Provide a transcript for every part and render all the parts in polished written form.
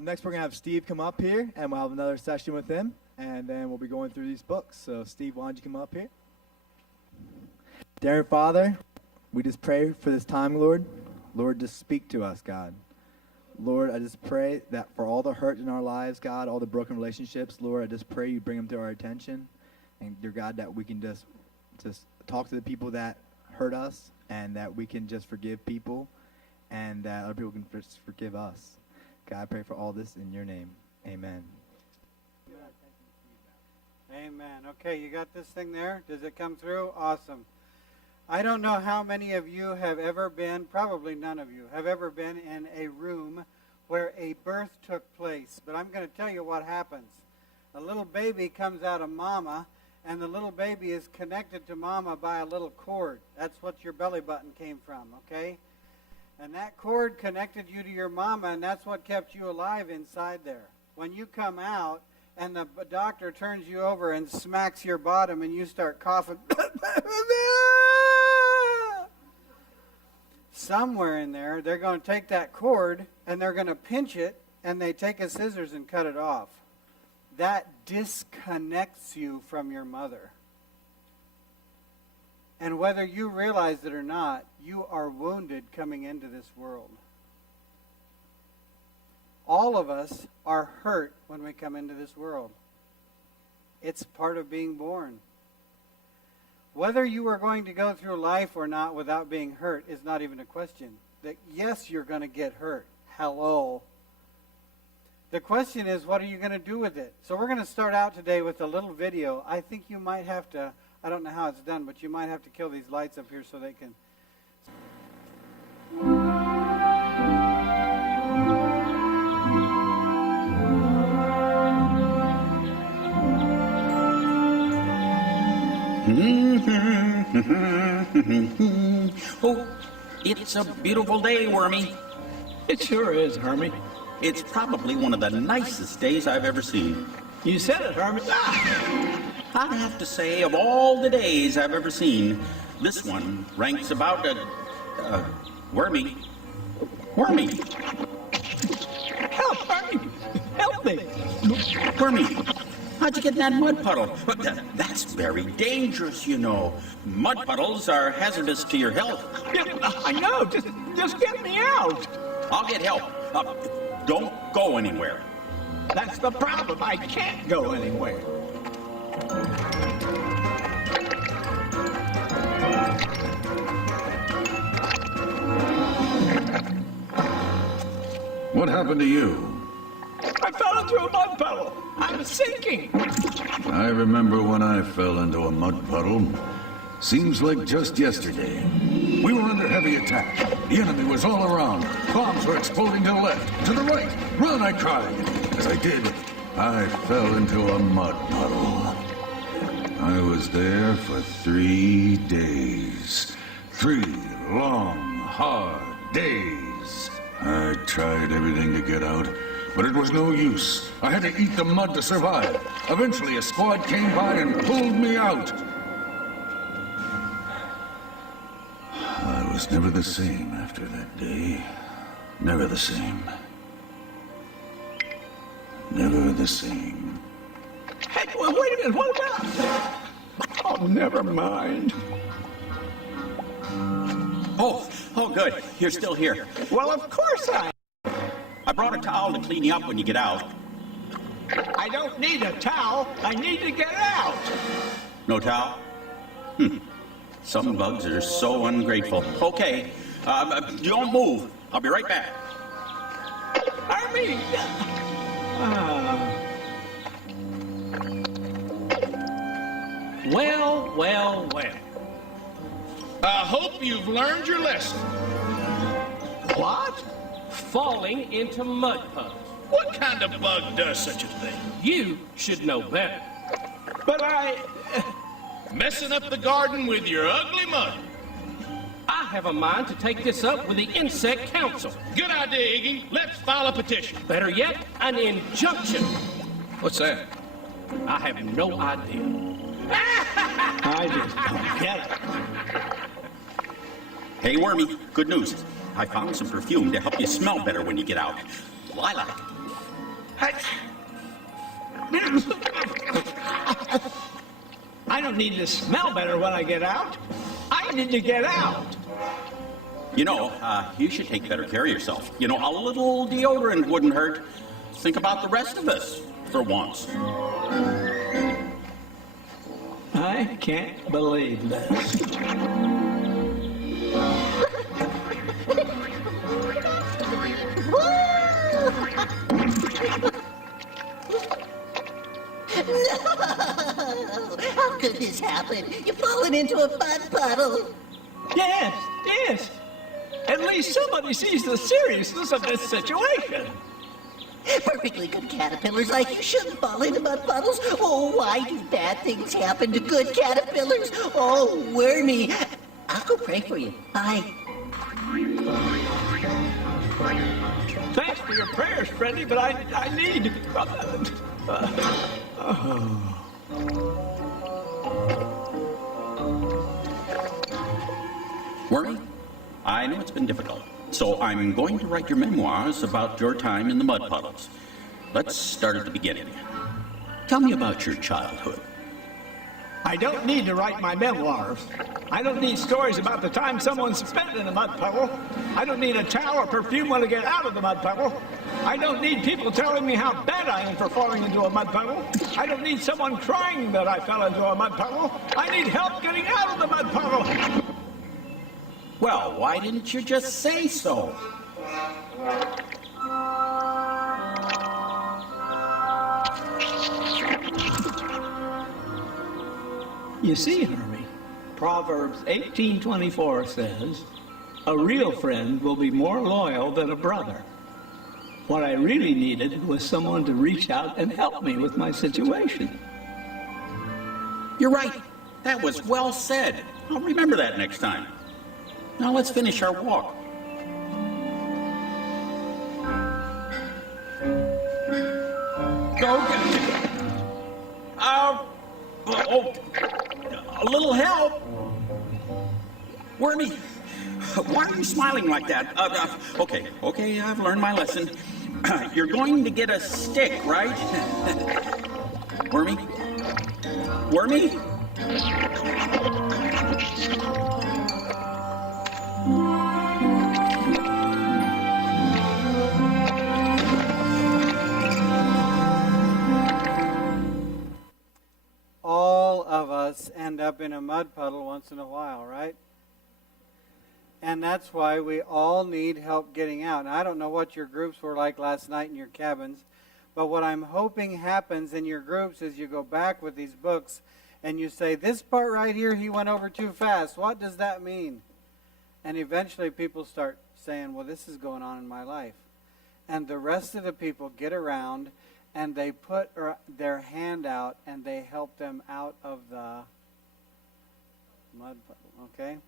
Next, we're going to have Steve come up here, and we'll have another session with him, and then we'll be going through these books. So, Steve, why don't you come up here? Dear Father, we just pray for this time, Lord. Lord, just speak to us, God. Lord, I just pray that for all the hurt in our lives, God, all the broken relationships, Lord, I just pray you bring them to our attention. And, dear God, that we can just talk to the people that hurt us, and that we can just forgive people, and that other people can just forgive us. God, I pray for all this in your name. Amen. Amen. Okay, you got this thing there? Does it come through? Awesome. I don't know how many of you have ever been, probably none of you, have ever been in a room where a birth took place. But I'm going to tell you what happens. A little baby comes out of mama, and the little baby is connected to mama by a little cord. That's what your belly button came from, okay? And that cord connected you to your mama, and that's what kept you alive inside there. When you come out, and the doctor turns you over and smacks your bottom, and you start coughing, somewhere in there, they're going to take that cord, and they're going to pinch it, and they take a scissors and cut it off. That disconnects you from your mother. And whether you realize it or not, you are wounded coming into this world. All of us are hurt when we come into this world. It's part of being born. Whether you are going to go through life or not without being hurt is not even a question. That yes, you're going to get hurt. Hello. The question is, what are you going to do with it? So we're going to start out today with a little video. I think you might have to, I don't know how it's done, but you might have to kill these lights up here so they can... Oh, it's a beautiful day, Wormy. It sure is, Hermie. It's probably one of the nicest days I've ever seen. You said it, Hermie. I'd have to say, of all the days I've ever seen, this one ranks about Wormy. Wormy. Help, Hermie. Help me. Wormy, how'd you get in that mud puddle? That's very dangerous, you know. Mud puddles are hazardous to your health. Yeah, I know. Just get me out. I'll get help. Don't go anywhere. That's the problem. I can't go anywhere. What happened to you? I fell into a mud puddle. I'm sinking. I remember when I fell into a mud puddle. Seems like just yesterday. We were under heavy attack. The enemy was all around. Bombs were exploding to the left, to the right. Run, I cried. As I did, I fell into a mud puddle. I was there for 3 days. 3 long, hard days. I tried everything to get out, but it was no use. I had to eat the mud to survive. Eventually, a squad came by and pulled me out. I was never the same after that day. Never the same. Never the same. Hey, wait a minute. What about? Oh, never mind. Oh, good. You're still here. Well, of course I brought a towel to clean you up when you get out. I don't need a towel. I need to get out. No towel? Some bugs are so ungrateful. Okay, don't move. I'll be right back. Army! Well. I hope you've learned your lesson. What? Falling into mud puddles. What kind of bug does such a thing? You should know better. But Messing up the garden with your ugly mud. I have a mind to take this up with the Insect Council. Good idea, Iggy. Let's file a petition. Better yet, an injunction. What's that? I have no idea. I just don't get it. Hey, Wormy, good news. I found some perfume to help you smell better when you get out. lilac. I don't need to smell better when I get out. I need to get out. You know, you should take better care of yourself. You know, a little deodorant wouldn't hurt. Think about the rest of us for once. I can't believe this. No! How could this happen? You've fallen into a mud puddle. Yes. At least somebody sees the seriousness of this situation. Perfectly good caterpillars like you shouldn't fall into mud puddles. Oh, why do bad things happen to good caterpillars? Oh, Wormy. I'll go pray for you. Bye. Thanks for your prayers, Freddy, but I need... Wormy, I know it's been difficult, so I'm going to write your memoirs about your time in the mud puddles. Let's start at the beginning. Tell me about your childhood. I don't need to write my memoirs. I don't need stories about the time someone spent in a mud puddle. I don't need a towel or perfume when I get out of the mud puddle. I don't need people telling me how bad I am for falling into a mud puddle. I don't need someone crying that I fell into a mud puddle. I need help getting out of the mud puddle. Well, why didn't you just say so? You see, Hermie, Proverbs 18:24 says, a real friend will be more loyal than a brother. What I really needed was someone to reach out and help me with my situation. You're right. That was well said. I'll remember that next time. Now let's finish our walk. A little help. Wormy, why are you smiling like that? Okay, I've learned my lesson. You're going to get a stick, right? Wormy? Wormy? All of us end up in a mud puddle once in a while, right? And that's why we all need help getting out. And I don't know what your groups were like last night in your cabins, but what I'm hoping happens in your groups is you go back with these books and you say, this part right here, he went over too fast. What does that mean? And eventually people start saying, well, this is going on in my life. And the rest of the people get around and they put their hand out and they help them out of the mud puddle, okay?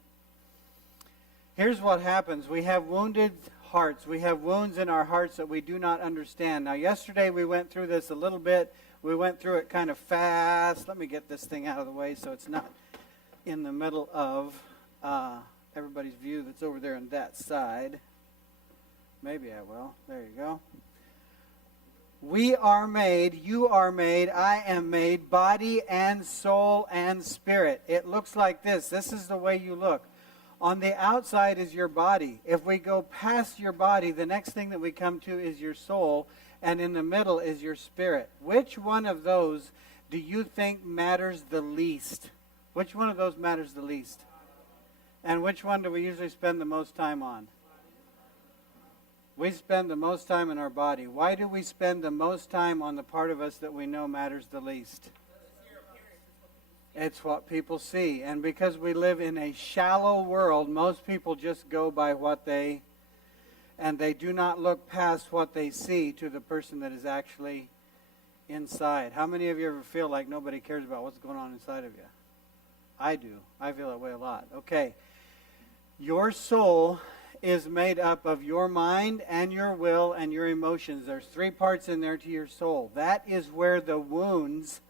Here's what happens. We have wounded hearts. We have wounds in our hearts that we do not understand. Now, yesterday we went through this a little bit. We went through it kind of fast. Let me get this thing out of the way so it's not in the middle of everybody's view that's over there on that side. Maybe I will. There you go. We are made, you are made, I am made, body and soul and spirit. It looks like this. This is the way you look. On the outside is your body. If we go past your body, the next thing that we come to is your soul, and in the middle is your spirit. Which one of those do you think matters the least? Which one of those matters the least? And which one do we usually spend the most time on? We spend the most time in our body. Why do we spend the most time on the part of us that we know matters the least? It's what people see. And because we live in a shallow world, most people just go by what they, and they do not look past what they see to the person that is actually inside. How many of you ever feel like nobody cares about what's going on inside of you? I do. I feel that way a lot. Okay. Your soul is made up of your mind and your will and your emotions. There's 3 parts in there to your soul. That is where the wounds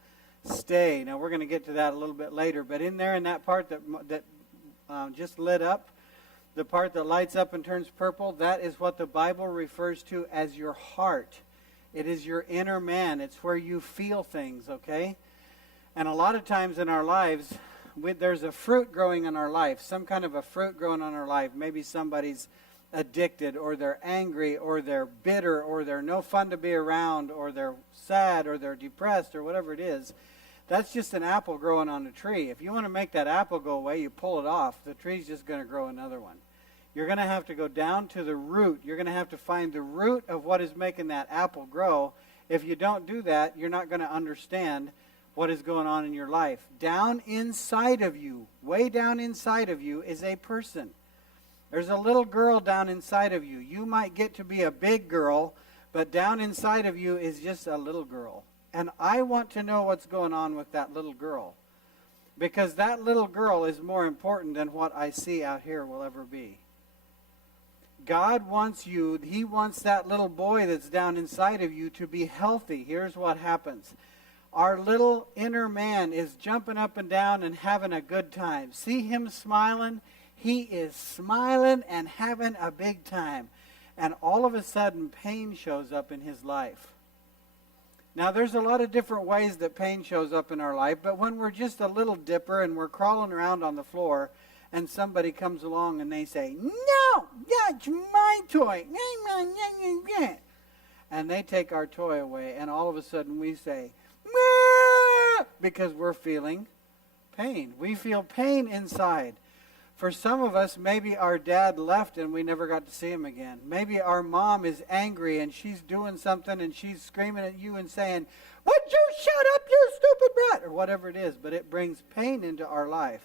stay. Now, we're going to get to that a little bit later, but in there, in that part that just lit up, the part that lights up and turns purple, that is what the Bible refers to as your heart. It is your inner man. It's where you feel things, okay? And a lot of times in our lives, there's a fruit growing in our life, some kind of a fruit growing in our life. Maybe somebody's addicted, or they're angry, or they're bitter, or they're no fun to be around, or they're sad, or they're depressed, or whatever it is. That's just an apple growing on a tree. If you want to make that apple go away, you pull it off. The tree's just going to grow another one. You're going to have to go down to the root. You're going to have to find the root of what is making that apple grow. If you don't do that, you're not going to understand what is going on in your life. Down inside of you, way down inside of you, is a person. There's a little girl down inside of you. You might get to be a big girl, but down inside of you is just a little girl. And I want to know what's going on with that little girl, because that little girl is more important than what I see out here will ever be. God wants you, He wants that little boy that's down inside of you to be healthy. Here's what happens. Our little inner man is jumping up and down and having a good time. See him smiling? He is smiling and having a big time. And all of a sudden, pain shows up in his life. Now, there's a lot of different ways that pain shows up in our life, but when we're just a little dipper and we're crawling around on the floor, and somebody comes along and they say, "No, that's my toy." And they take our toy away, and all of a sudden we say, "Meow," because we're feeling pain. We feel pain inside. For some of us, maybe our dad left and we never got to see him again. Maybe our mom is angry and she's doing something and she's screaming at you and saying, "Would you shut up, you stupid brat?" or whatever it is, but it brings pain into our life.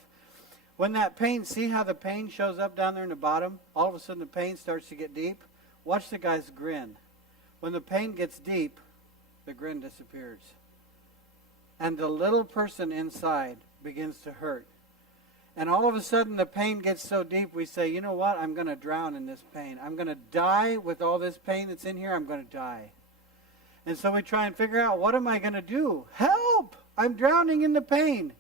When that pain, see how the pain shows up down there in the bottom? All of a sudden the pain starts to get deep. Watch the guy's grin. When the pain gets deep, the grin disappears. And the little person inside begins to hurt. And all of a sudden the pain gets so deep we say, "You know what? I'm going to drown in this pain. I'm going to die with all this pain that's in here. I'm going to die." And so we try and figure out, what am I going to do? Help! I'm drowning in the pain.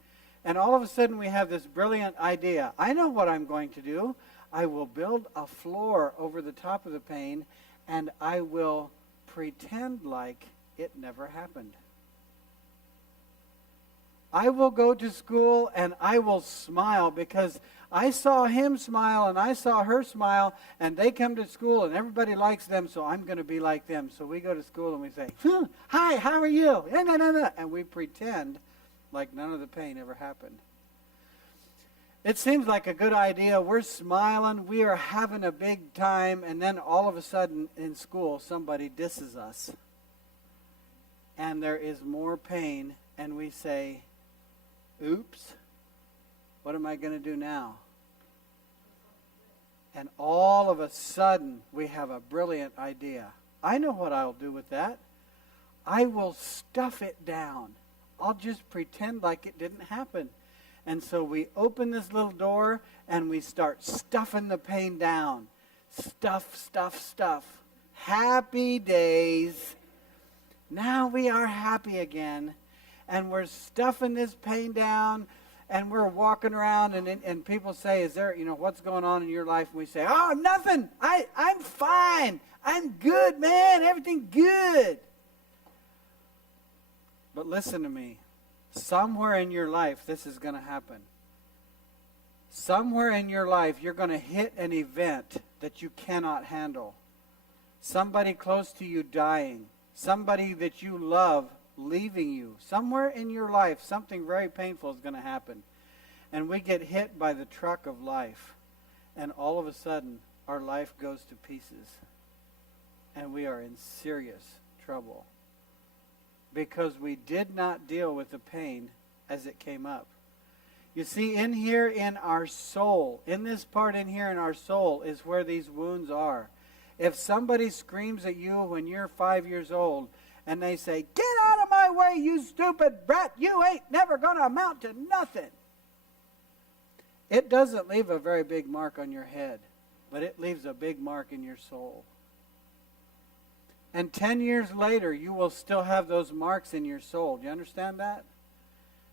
And all of a sudden we have this brilliant idea. I know what I'm going to do. I will build a floor over the top of the pain, and I will pretend like it never happened. I will go to school and I will smile because I saw him smile and I saw her smile, and they come to school and everybody likes them, so I'm going to be like them. So we go to school and we say, "Hi, how are you?" And we pretend like none of the pain ever happened. It seems like a good idea. We're smiling, we are having a big time, and then all of a sudden in school somebody disses us. And there is more pain, and we say, "Oops, what am I going to do now?" And all of a sudden, we have a brilliant idea. I know what I'll do with that. I will stuff it down. I'll just pretend like it didn't happen. And so we open this little door, and we start stuffing the pain down. Stuff, stuff, stuff. Happy days. Now we are happy again. And we're stuffing this pain down, and we're walking around, and people say, "Is there, what's going on in your life?" And we say, "Oh, nothing. I'm fine. I'm good, man. Everything good." But listen to me. Somewhere in your life, this is going to happen. Somewhere in your life, you're going to hit an event that you cannot handle. Somebody close to you dying. Somebody that you love leaving you. Somewhere in your life, something very painful is going to happen. And we get hit by the truck of life. And all of a sudden, our life goes to pieces. And we are in serious trouble. Because we did not deal with the pain as it came up. You see, in here in our soul, in this part in here in our soul is where these wounds are. If somebody screams at you when you're 5 years old, and they say, "Get out of my way, you stupid brat. You ain't never going to amount to nothing." It doesn't leave a very big mark on your head, but it leaves a big mark in your soul. And 10 years later, you will still have those marks in your soul. Do you understand that?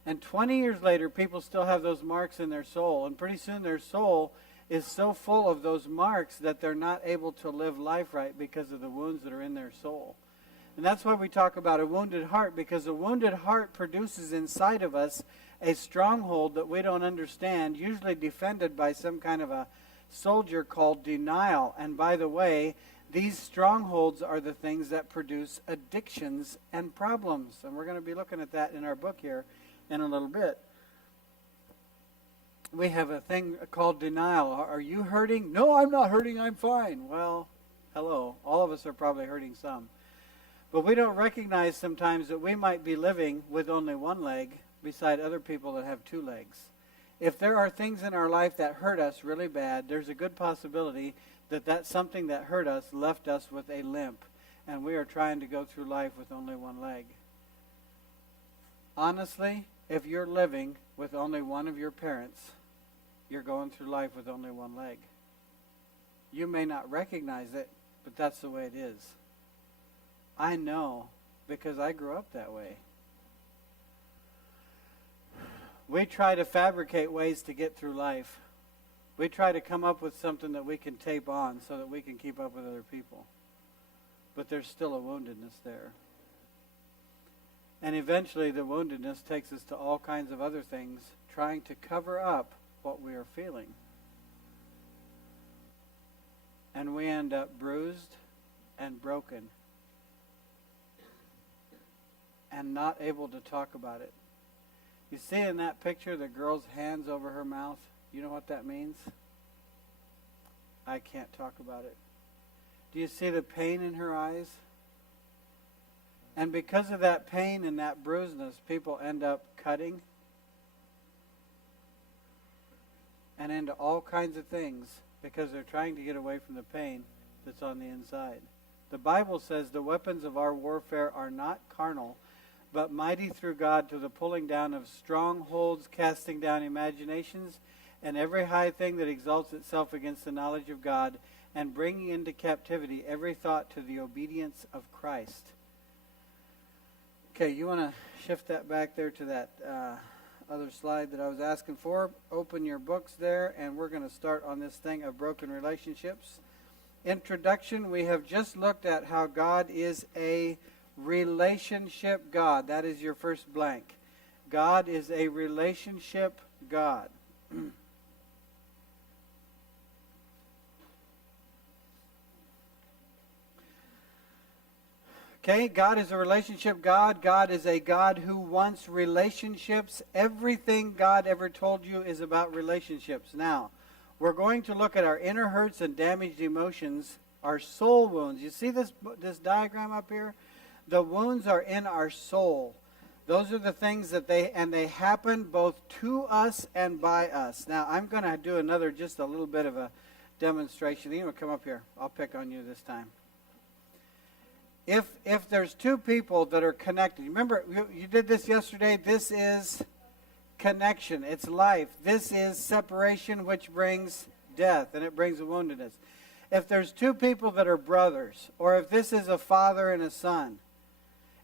And 20 years later, people still have those marks in their soul. And pretty soon their soul is so full of those marks that they're not able to live life right because of the wounds that are in their soul. And that's why we talk about a wounded heart, because a wounded heart produces inside of us a stronghold that we don't understand, usually defended by some kind of a soldier called denial. And by the way, these strongholds are the things that produce addictions and problems. And we're going to be looking at that in our book here in a little bit. We have a thing called denial. Are you hurting? No, I'm not hurting. I'm fine. Well, hello. All of us are probably hurting some. But we don't recognize sometimes that we might be living with only one leg beside other people that have two legs. If there are things in our life that hurt us really bad, there's a good possibility that that something that hurt us left us with a limp, and we are trying to go through life with only one leg. Honestly, if you're living with only one of your parents, you're going through life with only one leg. You may not recognize it, but that's the way it is. I know, because I grew up that way. We try to fabricate ways to get through life. We try to come up with something that we can tape on so that we can keep up with other people. But there's still a woundedness there. And eventually the woundedness takes us to all kinds of other things, trying to cover up what we are feeling. And we end up bruised and broken and not able to talk about it. You see in that picture the girl's hands over her mouth? You know what that means? I can't talk about it. Do you see the pain in her eyes? And because of that pain and that bruisedness, people end up cutting and into all kinds of things because they're trying to get away from the pain that's on the inside. The Bible says the weapons of our warfare are not carnal, but mighty through God to the pulling down of strongholds, casting down imaginations, and every high thing that exalts itself against the knowledge of God, and bringing into captivity every thought to the obedience of Christ. Okay, you want to shift that back there to that other slide that I was asking for. Open your books there, and we're going to start on this thing of broken relationships. Introduction, we have just looked at how God is a relationship God. That is your first blank. God is a relationship God. Okay, God is a relationship God. God is a God who wants relationships. Everything God ever told you is about relationships. Now, we're going to look at our inner hurts and damaged emotions, our soul wounds. You see this diagram up here? The wounds are in our soul. Those are the things that they happen both to us and by us. Now, I'm going to do just a little bit of a demonstration. You know, come up here. I'll pick on you this time. If there's two people that are connected, remember you did this yesterday. This is connection. It's life. This is separation, which brings death, and it brings a woundedness. If there's two people that are brothers, or if this is a father and a son,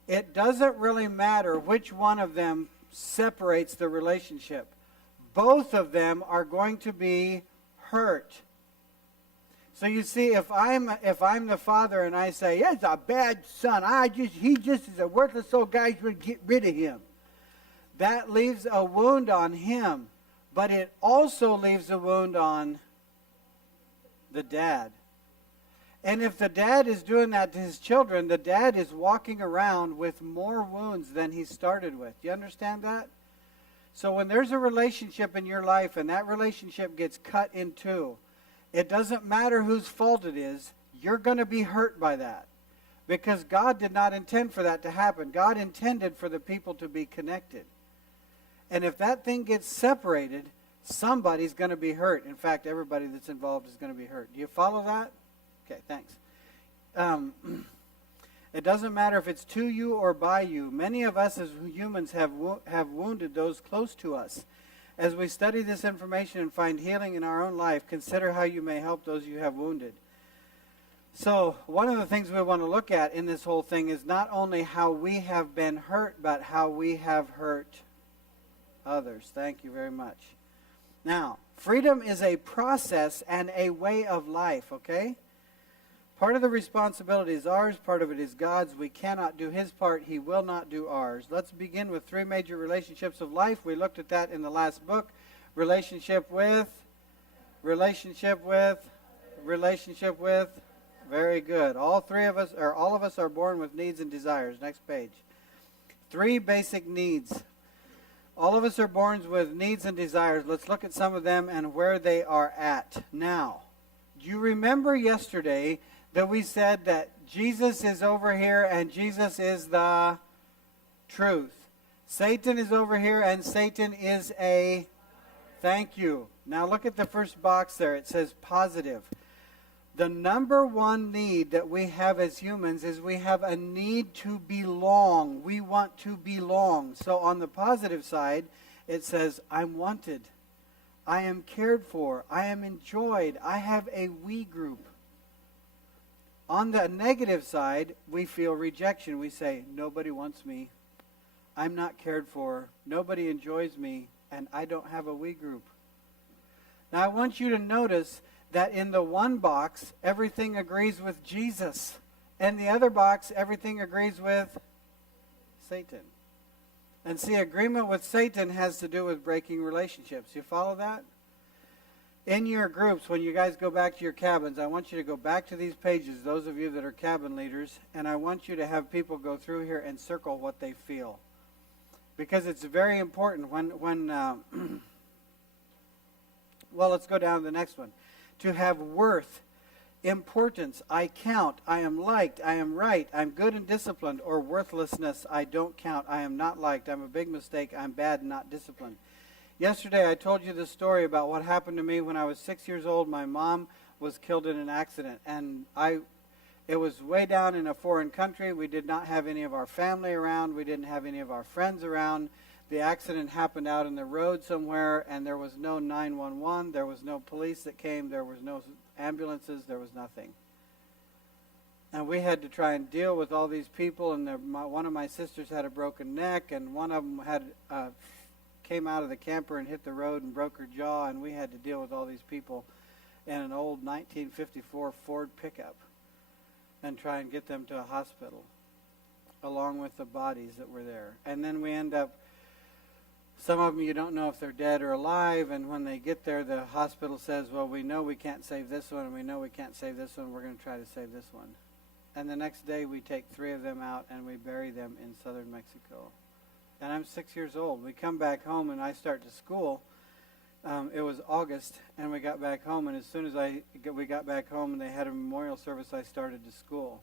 it doesn't really matter which one of them separates the relationship. Both of them are going to be hurt. So you see, if I'm the father and I say, yeah, it's a bad son, he just is a worthless old guy, you should get rid of him. That leaves a wound on him, but it also leaves a wound on the dad. And if the dad is doing that to his children, the dad is walking around with more wounds than he started with. Do you understand that? So when there's a relationship in your life and that relationship gets cut in two, it doesn't matter whose fault it is, you're going to be hurt by that. Because God did not intend for that to happen. God intended for the people to be connected. And if that thing gets separated, somebody's going to be hurt. In fact, everybody that's involved is going to be hurt. Do you follow that? Okay, thanks. It doesn't matter if it's to you or by you. Many of us as humans have wounded those close to us. As we study this information and find healing in our own life, consider how you may help those you have wounded. So, one of the things we want to look at in this whole thing is not only how we have been hurt, but how we have hurt others. Thank you very much. Now, freedom is a process and a way of life, okay? Part of the responsibility is ours, part of it is God's. We cannot do his part, he will not do ours. Let's begin with three major relationships of life. We looked at that in the last book. Relationship with. Very good. All of us are born with needs and desires. Next page. Three basic needs. All of us are born with needs and desires. Let's look at some of them and where they are at now. Do you remember yesterday that we said that Jesus is over here and Jesus is the truth? Satan is over here and Satan is a... Thank you. Now look at the first box there. It says positive. The number one need that we have as humans is we have a need to belong. We want to belong. So on the positive side, it says, I'm wanted. I am cared for. I am enjoyed. I have a we group. On the negative side, we feel rejection. We say, nobody wants me. I'm not cared for. Nobody enjoys me. And I don't have a we group. Now I want you to notice that in the one box, everything agrees with Jesus. And the other box, everything agrees with Satan. And see, agreement with Satan has to do with breaking relationships. You follow that? In your groups, when you guys go back to your cabins, I want you to go back to these pages, those of you that are cabin leaders, and I want you to have people go through here and circle what they feel. Because it's very important well, let's go down to the next one. To have worth, importance, I count, I am liked, I am right, I'm good and disciplined, or worthlessness, I don't count, I am not liked, I'm a big mistake, I'm bad and not disciplined. Yesterday I told you the story about what happened to me when I was 6 years old. My mom was killed in an accident, and it was way down in a foreign country. We did not have any of our family around. We didn't have any of our friends around. The accident happened out in the road somewhere, and there was no 911. There was no police that came. There was no ambulances. There was nothing. And we had to try and deal with all these people, and one of my sisters had a broken neck, and one of them came out of the camper and hit the road and broke her jaw, and we had to deal with all these people in an old 1954 Ford pickup and try and get them to a hospital along with the bodies that were there. And then we end up, some of them you don't know if they're dead or alive, and when they get there, the hospital says, well, we know we can't save this one, and we know we can't save this one, we're going to try to save this one. And the next day we take 3 of them out and we bury them in southern Mexico. And I'm 6 years old. We come back home and I start to school. It was August, and we got back home, and as soon as we got back home and they had a memorial service, I started to school.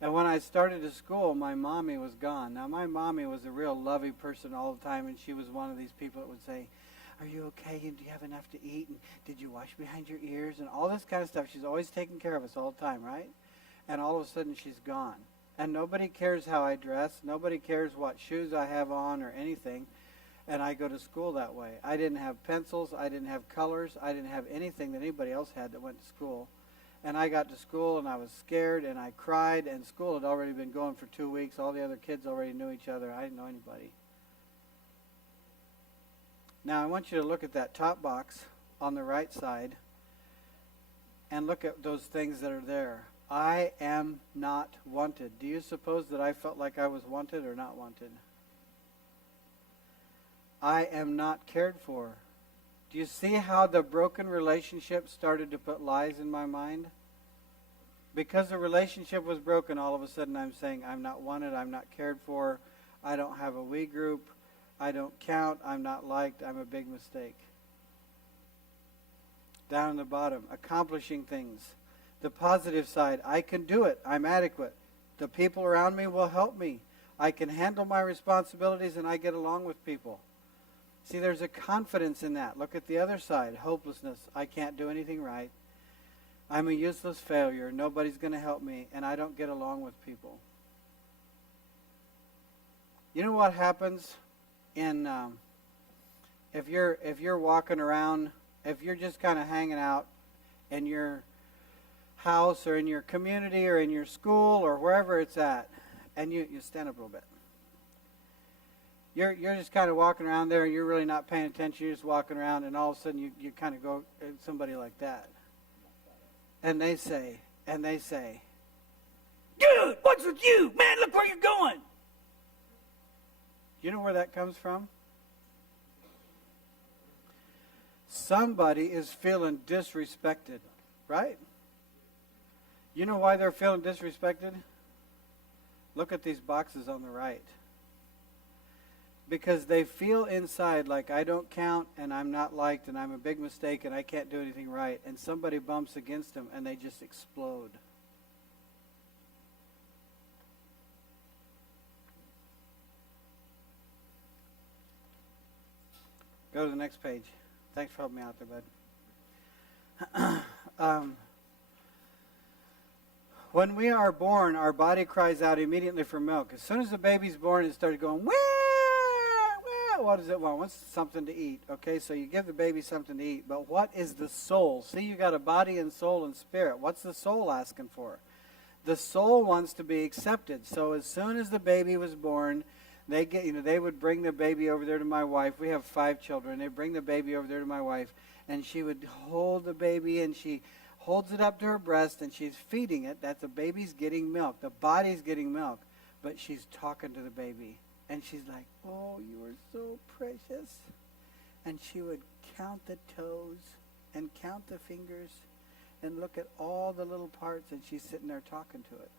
And when I started to school, my mommy was gone. Now, my mommy was a real loving person all the time, and she was one of these people that would say, are you okay, and do you have enough to eat, and did you wash behind your ears, and all this kind of stuff. She's always taking care of us all the time, right? And all of a sudden, she's gone. And nobody cares how I dress. Nobody cares what shoes I have on or anything. And I go to school that way. I didn't have pencils. I didn't have colors. I didn't have anything that anybody else had that went to school. And I got to school, and I was scared, and I cried, and school had already been going for 2 weeks. All the other kids already knew each other. I didn't know anybody. Now, I want you to look at that top box on the right side and look at those things that are there. I am not wanted. Do you suppose that I felt like I was wanted or not wanted? I am not cared for. Do you see how the broken relationship started to put lies in my mind? Because the relationship was broken, all of a sudden I'm saying I'm not wanted, I'm not cared for, I don't have a we group, I don't count, I'm not liked, I'm a big mistake. Down in the bottom, accomplishing things. The positive side, I can do it. I'm adequate. The people around me will help me. I can handle my responsibilities and I get along with people. See, there's a confidence in that. Look at the other side, hopelessness. I can't do anything right. I'm a useless failure. Nobody's going to help me, and I don't get along with people. You know what happens in if you're walking around, if you're just kind of hanging out in your house or in your community or in your school or wherever it's at, and you stand up a little bit. You're just kind of walking around there, and you're really not paying attention. You're just walking around, and all of a sudden you kind of go at somebody like that. And they say, dude, what's with you? Man, look where you're going. You know where that comes from? Somebody is feeling disrespected, right? You know why they're feeling disrespected? Look at these boxes on the right. Because they feel inside like I don't count and I'm not liked and I'm a big mistake and I can't do anything right. And somebody bumps against them and they just explode. Go to the next page. Thanks for helping me out there, bud. When we are born, our body cries out immediately for milk. As soon as the baby's born, it started going, wah, wah. What does it want? It wants something to eat. Okay, so you give the baby something to eat. But what is the soul? See, you got a body and soul and spirit. What's the soul asking for? The soul wants to be accepted. So as soon as the baby was born, they would bring the baby over there to my wife. We have 5 children. They bring the baby over there to my wife, and she would hold the baby, and she holds it up to her breast, and she's feeding it. That the baby's getting milk. The body's getting milk, but she's talking to the baby, and she's like, "Oh, you are so precious." And she would count the toes and count the fingers and look at all the little parts, and she's sitting there talking to it.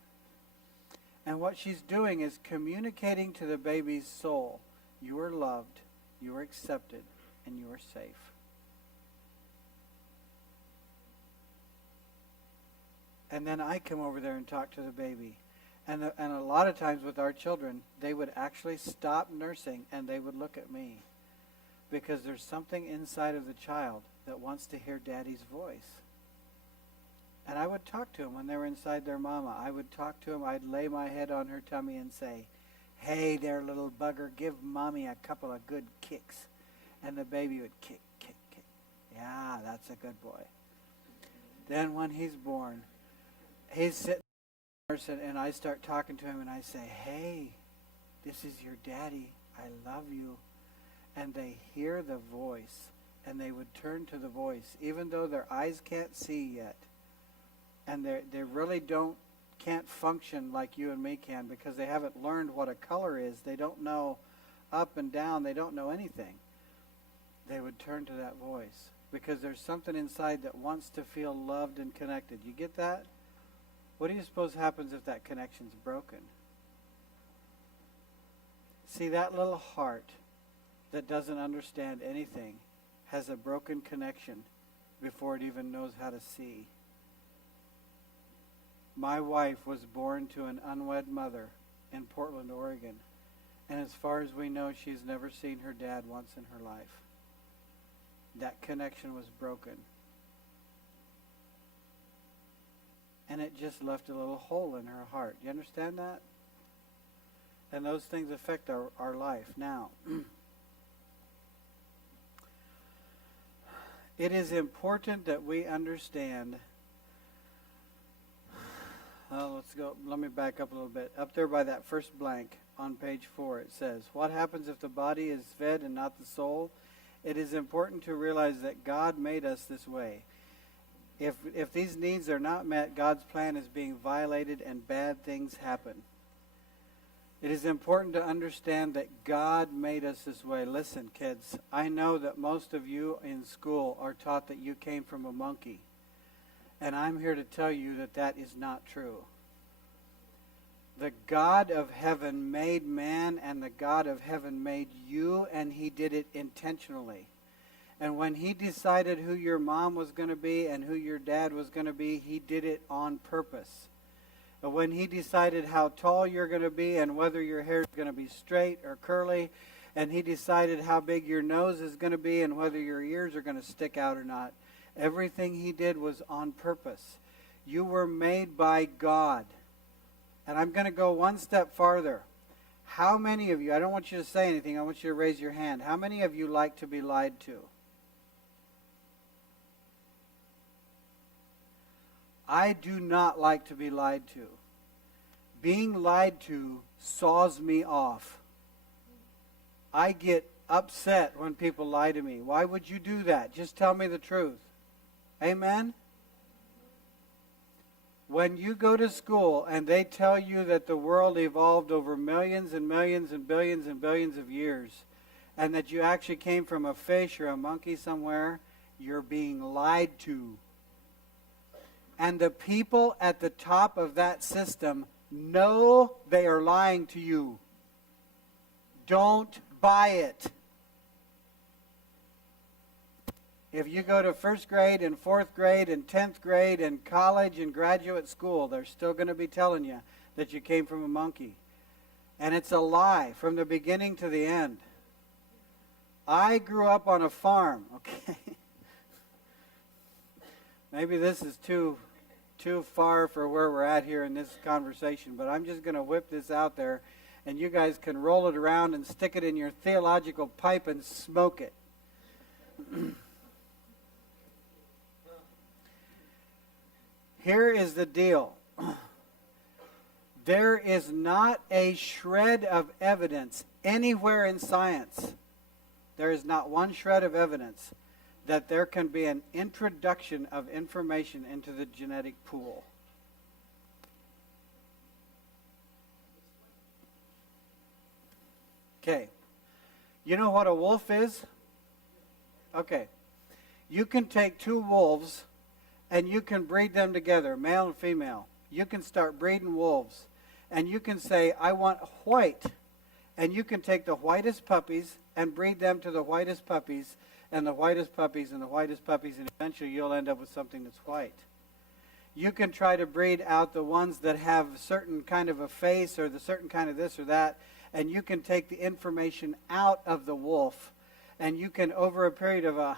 And what she's doing is communicating to the baby's soul, you are loved, you are accepted, and you are safe. And then I come over there and talk to the baby. And a lot of times with our children, they would actually stop nursing and they would look at me. Because there's something inside of the child that wants to hear Daddy's voice. And I would talk to them when they were inside their mama. I would talk to them. I'd lay my head on her tummy and say, "Hey there, little bugger, give Mommy a couple of good kicks." And the baby would kick, kick, kick. Yeah, that's a good boy. Then when he's born, he's sitting there and I start talking to him and I say, "Hey, this is your daddy. I love you." And they hear the voice and they would turn to the voice, even though their eyes can't see yet. And they really can't function like you and me can because they haven't learned what a color is. They don't know up and down. They don't know anything. They would turn to that voice because there's something inside that wants to feel loved and connected. You get that? What do you suppose happens if that connection's broken? See, that little heart that doesn't understand anything has a broken connection before it even knows how to see. My wife was born to an unwed mother in Portland, Oregon. And as far as we know, she's never seen her dad once in her life. That connection was broken. And it just left a little hole in her heart. You understand that? And those things affect our life. Now, it is important that we understand. Let's go. Let me back up a little bit. Up there by that first blank on page 4, it says, "What happens if the body is fed and not the soul? It is important to realize that God made us this way. If these needs are not met, God's plan is being violated and bad things happen. It is important to understand that God made us this way." Listen, kids, I know that most of you in school are taught that you came from a monkey. And I'm here to tell you that that is not true. The God of heaven made man, and the God of heaven made you, and he did it intentionally. And when he decided who your mom was going to be and who your dad was going to be, he did it on purpose. And when he decided how tall you're going to be and whether your hair is going to be straight or curly, and he decided how big your nose is going to be and whether your ears are going to stick out or not, everything he did was on purpose. You were made by God. And I'm going to go one step farther. How many of you, I don't want you to say anything, I want you to raise your hand. How many of you like to be lied to? I do not like to be lied to. Being lied to saws me off. I get upset when people lie to me. Why would you do that? Just tell me the truth. Amen? When you go to school and they tell you that the world evolved over millions and millions and billions of years, and that you actually came from a fish or a monkey somewhere, you're being lied to. And the people at the top of that system know they are lying to you. Don't buy it. If you go to first grade and fourth grade and 10th grade and college and graduate school, they're still going to be telling you that you came from a monkey. And it's a lie from the beginning to the end. I grew up on a farm, okay? Maybe this is too far for where we're at here in this conversation, but I'm just going to whip this out there, and you guys can roll it around and stick it in your theological pipe and smoke it. Here is the deal. There is not a shred of evidence anywhere in science. There is not one shred of evidence that there can be an introduction of information into the genetic pool. Okay. You know what a wolf is? Okay. You can take two wolves and you can breed them together, male and female. You can start breeding wolves. And you can say, I want white. And you can take the whitest puppies and breed them to the whitest puppies, and the whitest puppies, and the whitest puppies, and eventually you'll end up with something that's white. You can try to breed out the ones that have a certain kind of a face, or the certain kind of this or that, and you can take the information out of the wolf. And you can, over a period of a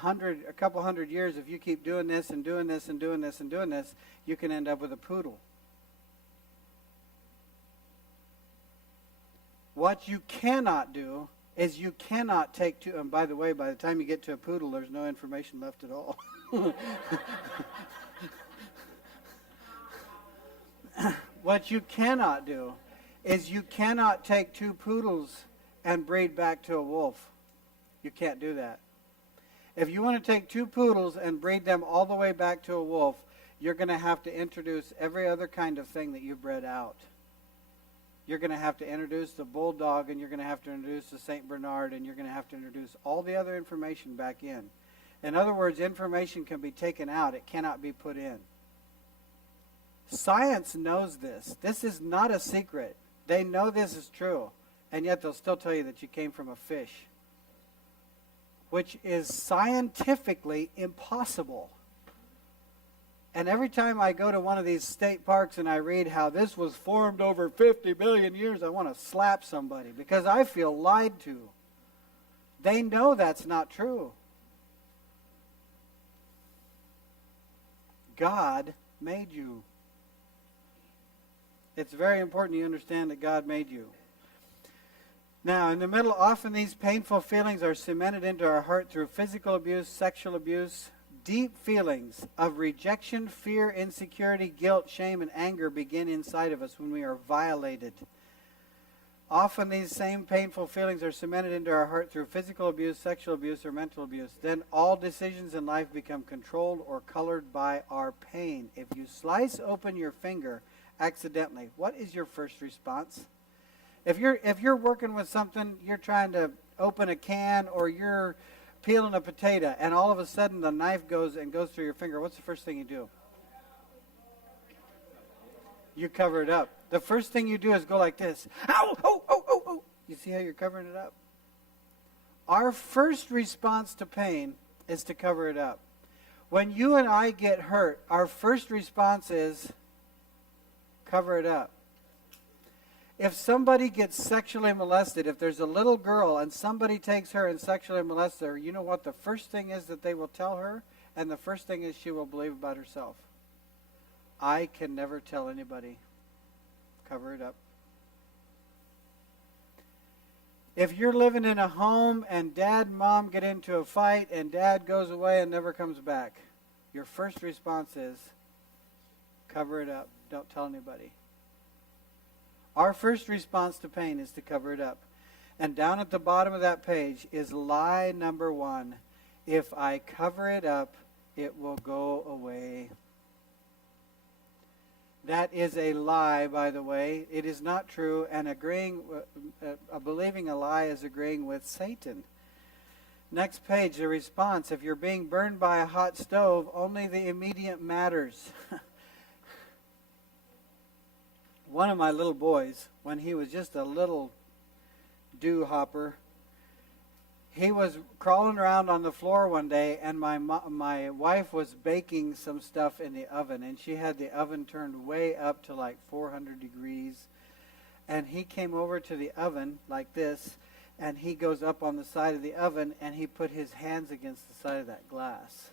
couple hundred years, if you keep doing this and doing this and doing this and doing this, you can end up with a poodle. What you cannot do is you cannot take two, and by the way, by the time you get to a poodle, there's no information left at all. What you cannot do is you cannot take two poodles and breed back to a wolf. You can't do that. If you want to take two poodles and breed them all the way back to a wolf, you're going to have to introduce every other kind of thing that you've bred out. You're going to have to introduce the bulldog, and you're going to have to introduce the St. Bernard, and you're going to have to introduce all the other information back in. In other words, information can be taken out. It cannot be put in. Science knows this. This is not a secret. They know this is true, and yet they'll still tell you that you came from a fish, which is scientifically impossible. And every time I go to one of these state parks and I read how this was formed over 50 billion years, I want to slap somebody because I feel lied to. They know that's not true. God made you. It's very important you understand that God made you. Now, in the middle, often these painful feelings are cemented into our heart through physical abuse, sexual abuse. Deep feelings of rejection, fear, insecurity, guilt, shame, and anger begin inside of us when we are violated. Often these same painful feelings are cemented into our heart through physical abuse, sexual abuse, or mental abuse. Then all decisions in life become controlled or colored by our pain. If you slice open your finger accidentally, what is your first response? If you're working with something, you're trying to open a can, or you're peeling a potato, and all of a sudden the knife goes through your finger, what's the first thing you do? You cover it up. The first thing you do is go like this. Ow! Oh, oh, oh, oh. You see how you're covering it up? Our first response to pain is to cover it up. When you and I get hurt, our first response is cover it up. If somebody gets sexually molested, if there's a little girl and somebody takes her and sexually molests her, you know what the first thing is that they will tell her? And the first thing is she will believe about herself. I can never tell anybody. Cover it up. If you're living in a home and dad and mom get into a fight and dad goes away and never comes back, your first response is cover it up. Don't tell anybody. Our first response to pain is to cover it up. And down at the bottom of that page is lie number 1. If I cover it up, it will go away. That is a lie, by the way. It is not true, and believing a lie is agreeing with Satan. Next page, the response. If you're being burned by a hot stove, only the immediate matters. One of my little boys, when he was just a little dew hopper, he was crawling around on the floor one day, and my wife was baking some stuff in the oven, and she had the oven turned way up to like 400 degrees. And he came over to the oven like this, and he goes up on the side of the oven, and he put his hands against the side of that glass.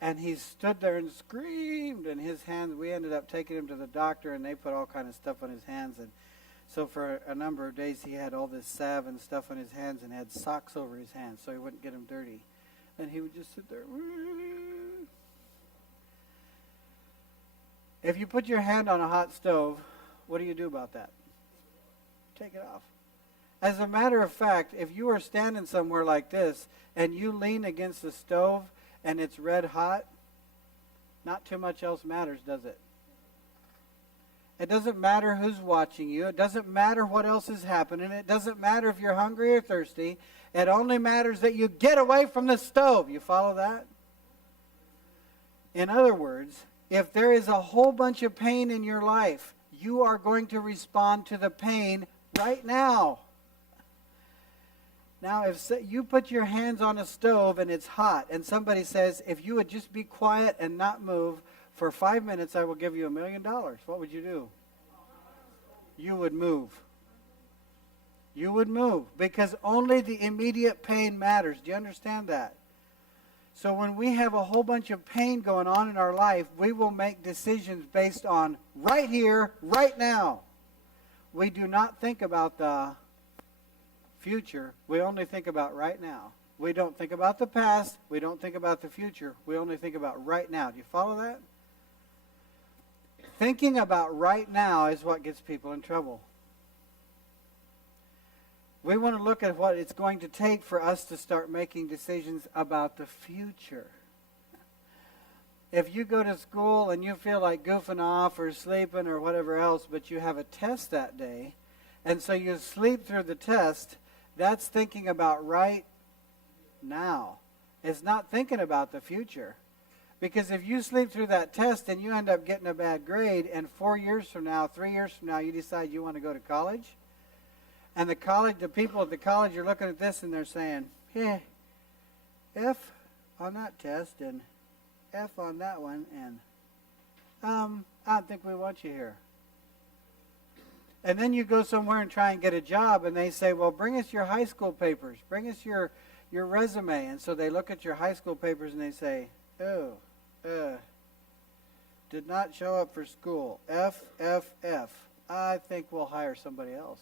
And he stood there and screamed, and his hands, we ended up taking him to the doctor, and they put all kind of stuff on his hands. And so for a number of days, he had all this salve and stuff on his hands and had socks over his hands so he wouldn't get them dirty. And he would just sit there. If you put your hand on a hot stove, what do you do about that? Take it off. As a matter of fact, if you are standing somewhere like this and you lean against the stove and it's red hot, not too much else matters, does it? It doesn't matter who's watching you. It doesn't matter what else is happening. It doesn't matter if you're hungry or thirsty. It only matters that you get away from the stove. You follow that? In other words, if there is a whole bunch of pain in your life, you are going to respond to the pain right now. Now, if you put your hands on a stove and it's hot, and somebody says, if you would just be quiet and not move, for 5 minutes I will give you $1 million. What would you do? You would move. You would move, because only the immediate pain matters. Do you understand that? So when we have a whole bunch of pain going on in our life, we will make decisions based on right here, right now. We do not think about the future. We only think about right now. We don't think about the past. We don't think about the future. We only think about right now. Do you follow that? Thinking about right now is what gets people in trouble. We want to look at what it's going to take for us to start making decisions about the future. If you go to school and you feel like goofing off or sleeping or whatever else, but you have a test that day, and so you sleep through the test, that's thinking about right now. It's not thinking about the future. Because if you sleep through that test and you end up getting a bad grade, and 4 years from now, 3 years from now, you decide you want to go to college, and the people at the college are looking at this and they're saying, yeah, F on that test and F on that one, and I don't think we want you here. And then you go somewhere and try and get a job, and they say, well, bring us your high school papers. Bring us your resume. And so they look at your high school papers and they say, oh, did not show up for school. F, F, F. I think we'll hire somebody else.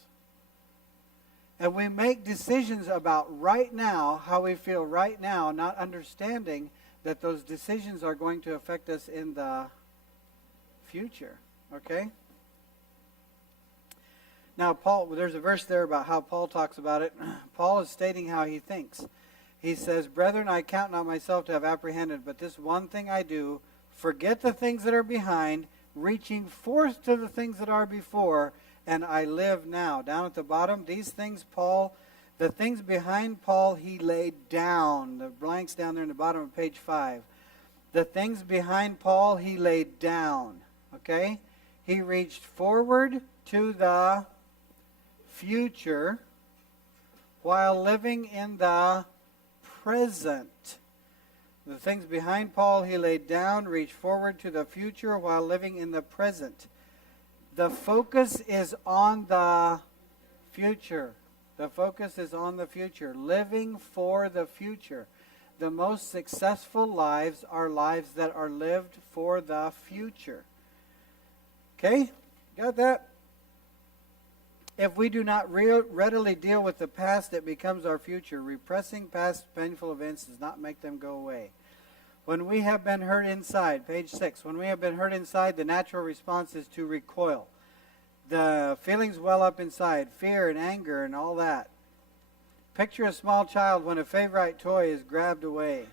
And we make decisions about right now, how we feel right now, not understanding that those decisions are going to affect us in the future. Okay? Now, Paul, there's a verse there about how Paul talks about it. Paul is stating how he thinks. He says, brethren, I count not myself to have apprehended, but this one thing I do, forget the things that are behind, reaching forth to the things that are before, and I live now. Down at the bottom, these things the things behind Paul, he laid down. The blanks down there in the bottom of page 5. The things behind Paul, he laid down. Okay? He reached forward to the future while living in the present. The things behind Paul he laid down, reached forward to the future while living in the present. The focus is on the future. The focus is on the future. Living for the future. The most successful lives are lives that are lived for the future. Okay? Got that? If we do not readily deal with the past, it becomes our future. Repressing past painful events does not make them go away. When we have been hurt inside, page 6, when we have been hurt inside, the natural response is to recoil. The feelings well up inside, fear and anger and all that. Picture a small child when a favorite toy is grabbed away.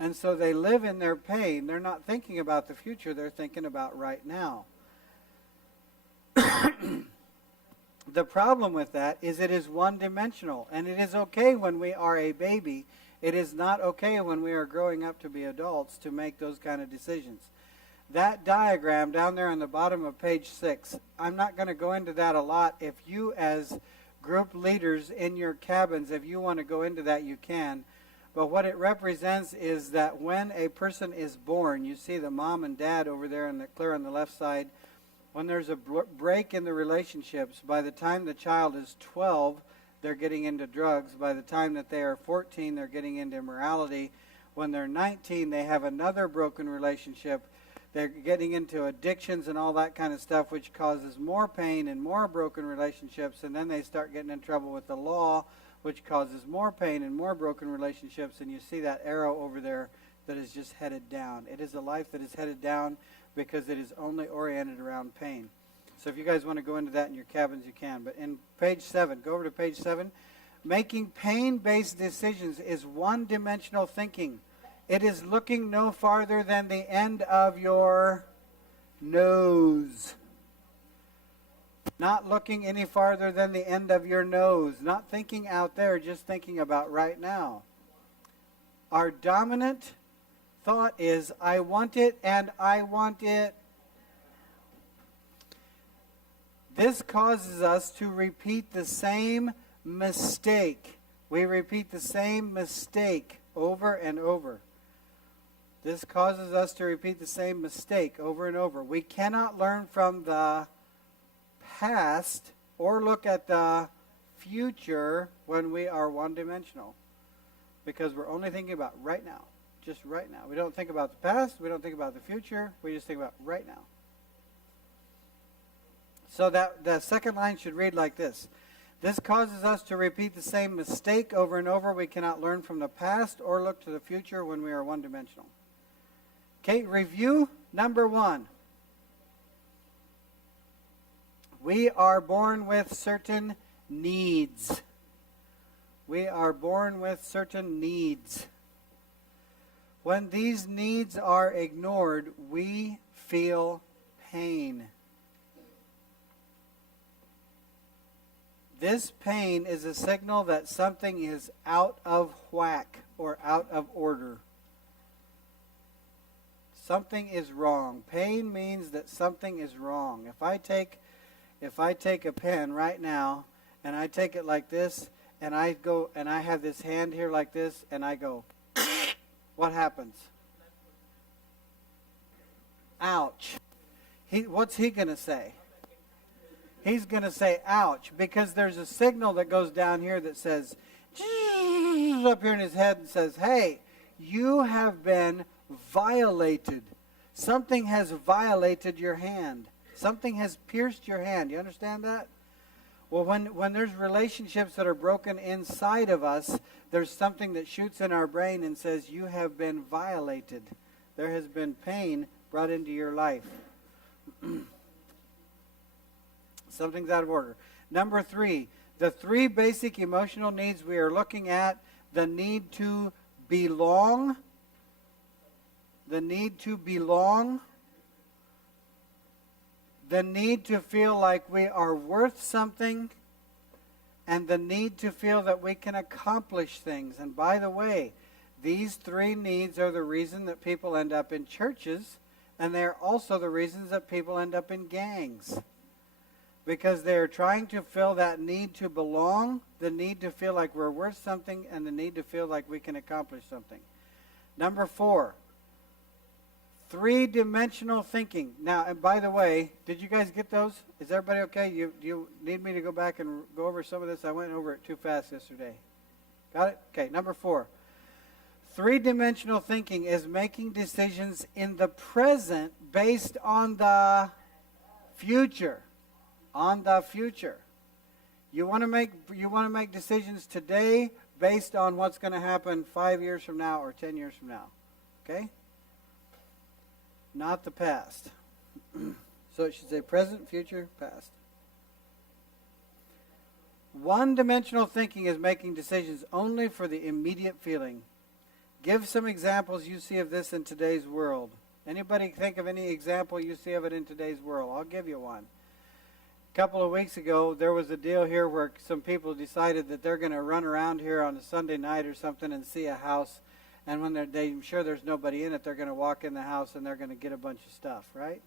And so they live in their pain. They're not thinking about the future. They're thinking about right now. The problem with that is it is one-dimensional. And it is okay when we are a baby. It is not okay when we are growing up to be adults to make those kind of decisions. That diagram down there on the bottom of page 6, I'm not going to go into that a lot. If you as group leaders in your cabins, if you want to go into that, you can. But what it represents is that when a person is born, you see the mom and dad over there clear on the left side, when there's a break in the relationships, by the time the child is 12, they're getting into drugs. By the time that they are 14, they're getting into immorality. When they're 19, they have another broken relationship. They're getting into addictions and all that kind of stuff, which causes more pain and more broken relationships. And then they start getting in trouble with the law, which causes more pain and more broken relationships. And you see that arrow over there that is just headed down. It is a life that is headed down because it is only oriented around pain. So if you guys want to go into that in your cabins, you can. But in page 7, go over to page 7. Making pain-based decisions is one-dimensional thinking. It is looking no farther than the end of your nose. Not looking any farther than the end of your nose. Not thinking out there, just thinking about right now. Our dominant thought is, I want it and I want it. This causes us to repeat the same mistake. We repeat the same mistake over and over. This causes us to repeat the same mistake over and over. We cannot learn from the past or look at the future when we are one-dimensional, because we're only thinking about right now, just right now. We don't think about the past, we don't think about the future, we just think about right now. So that the second line should read like this. This causes us to repeat the same mistake over and over. We cannot learn from the past or look to the future when we are one-dimensional. Okay, review number 1. We are born with certain needs. We are born with certain needs. When these needs are ignored, we feel pain. This pain is a signal that something is out of whack or out of order. Something is wrong. Pain means that something is wrong. If I take a pen right now and I take it like this and I go and I have this hand here like this and I go, what happens? Ouch. What's he going to say? He's going to say ouch, because there's a signal that goes down here that says, up here in his head and says, hey, you have been violated. Something has violated your hand. Something has pierced your hand. You understand that? Well, when there's relationships that are broken inside of us, there's something that shoots in our brain and says, you have been violated. There has been pain brought into your life. Something's out of order. Number 3, the 3 basic emotional needs we are looking at: the need to belong, the need to belong, the need to feel like we are worth something, and the need to feel that we can accomplish things. And by the way, these 3 needs are the reason that people end up in churches, and they're also the reasons that people end up in gangs. Because they're trying to fill that need to belong, the need to feel like we're worth something, and the need to feel like we can accomplish something. Number 4, 3-dimensional thinking. Now, and by the way, did you guys get those? Is everybody okay? Do you need me to go back and go over some of this? I went over it too fast yesterday. Got it? Okay, number 4. 3-dimensional thinking is making decisions in the present based on the future. On the future. You want to make decisions today based on what's going to happen 5 years from now or 10 years from now. Okay? not the past. So it should say present, future, past. One-dimensional thinking is making decisions only for the immediate feeling. Give some examples you see of this in today's world. Anybody think of any example you see of it in today's world? I'll give you one. A couple of weeks ago, there was a deal here where some people decided that they're going to run around here on a Sunday night or something and see a house. And when they're sure there's nobody in it, they're going to walk in the house and they're going to get a bunch of stuff, right?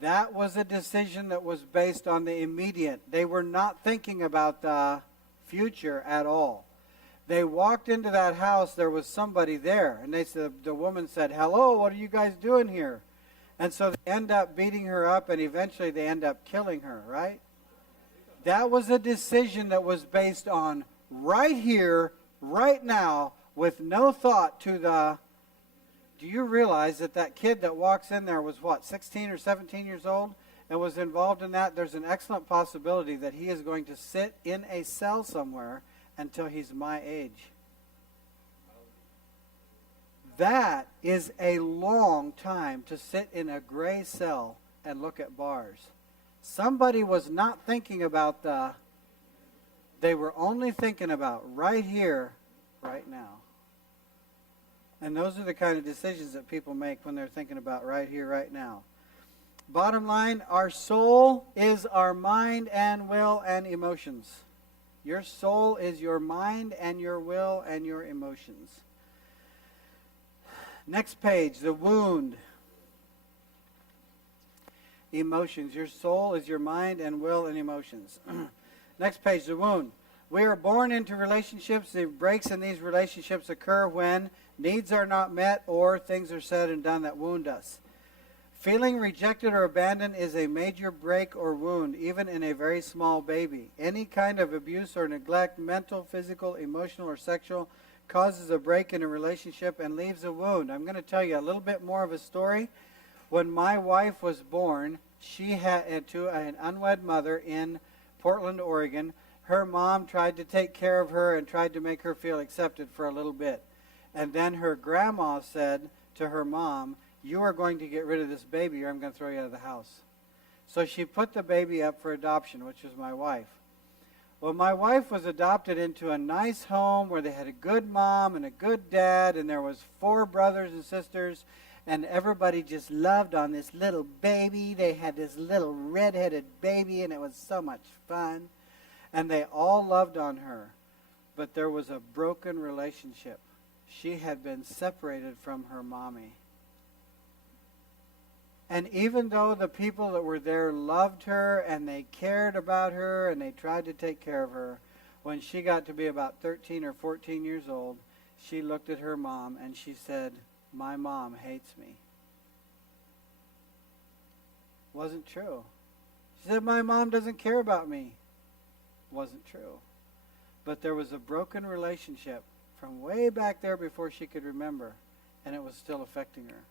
That was a decision that was based on the immediate. They were not thinking about the future at all. They walked into that house, there was somebody there. And the woman said, "Hello, what are you guys doing here?" And so they end up beating her up, and eventually they end up killing her, right? That was a decision that was based on right here, right now, with no thought to the... Do you realize that kid that walks in there was, 16 or 17 years old and was involved in that? There's an excellent possibility that he is going to sit in a cell somewhere until he's my age. That is a long time to sit in a gray cell and look at bars. Somebody was not thinking about they were only thinking about right here, right now. And those are the kind of decisions that people make when they're thinking about right here, right now. Bottom line, our soul is our mind and will and emotions. Your soul is your mind and your will and your emotions. Next page, the wound. Emotions. Your soul is your mind and will and emotions. Next page, the wound. We are born into relationships. The breaks in these relationships occur when needs are not met or things are said and done that wound us. Feeling rejected or abandoned is a major break or wound, even in a very small baby. Any kind of abuse or neglect, mental, physical, emotional, or sexual, causes a break in a relationship and leaves a wound. I'm going to tell you a little bit more of a story. When my wife was born, she had to an unwed mother in Portland, Oregon. Her mom tried to take care of her and tried to make her feel accepted for a little bit. And then her grandma said to her mom, "You are going to get rid of this baby or I'm going to throw you out of the house." So she put the baby up for adoption, which was my wife. Well, my wife was adopted into a nice home where they had a good mom and a good dad, and there was 4 brothers and sisters, and everybody just loved on this little baby. They had this little red-headed baby, and it was so much fun. And they all loved on her. But there was a broken relationship. She had been separated from her mommy. And even though the people that were there loved her and they cared about her and they tried to take care of her, when she got to be about 13 or 14 years old, she looked at her mom and she said, "My mom hates me." Wasn't true. She said, "My mom doesn't care about me." Wasn't true. But there was a broken relationship from way back there before she could remember, and it was still affecting her.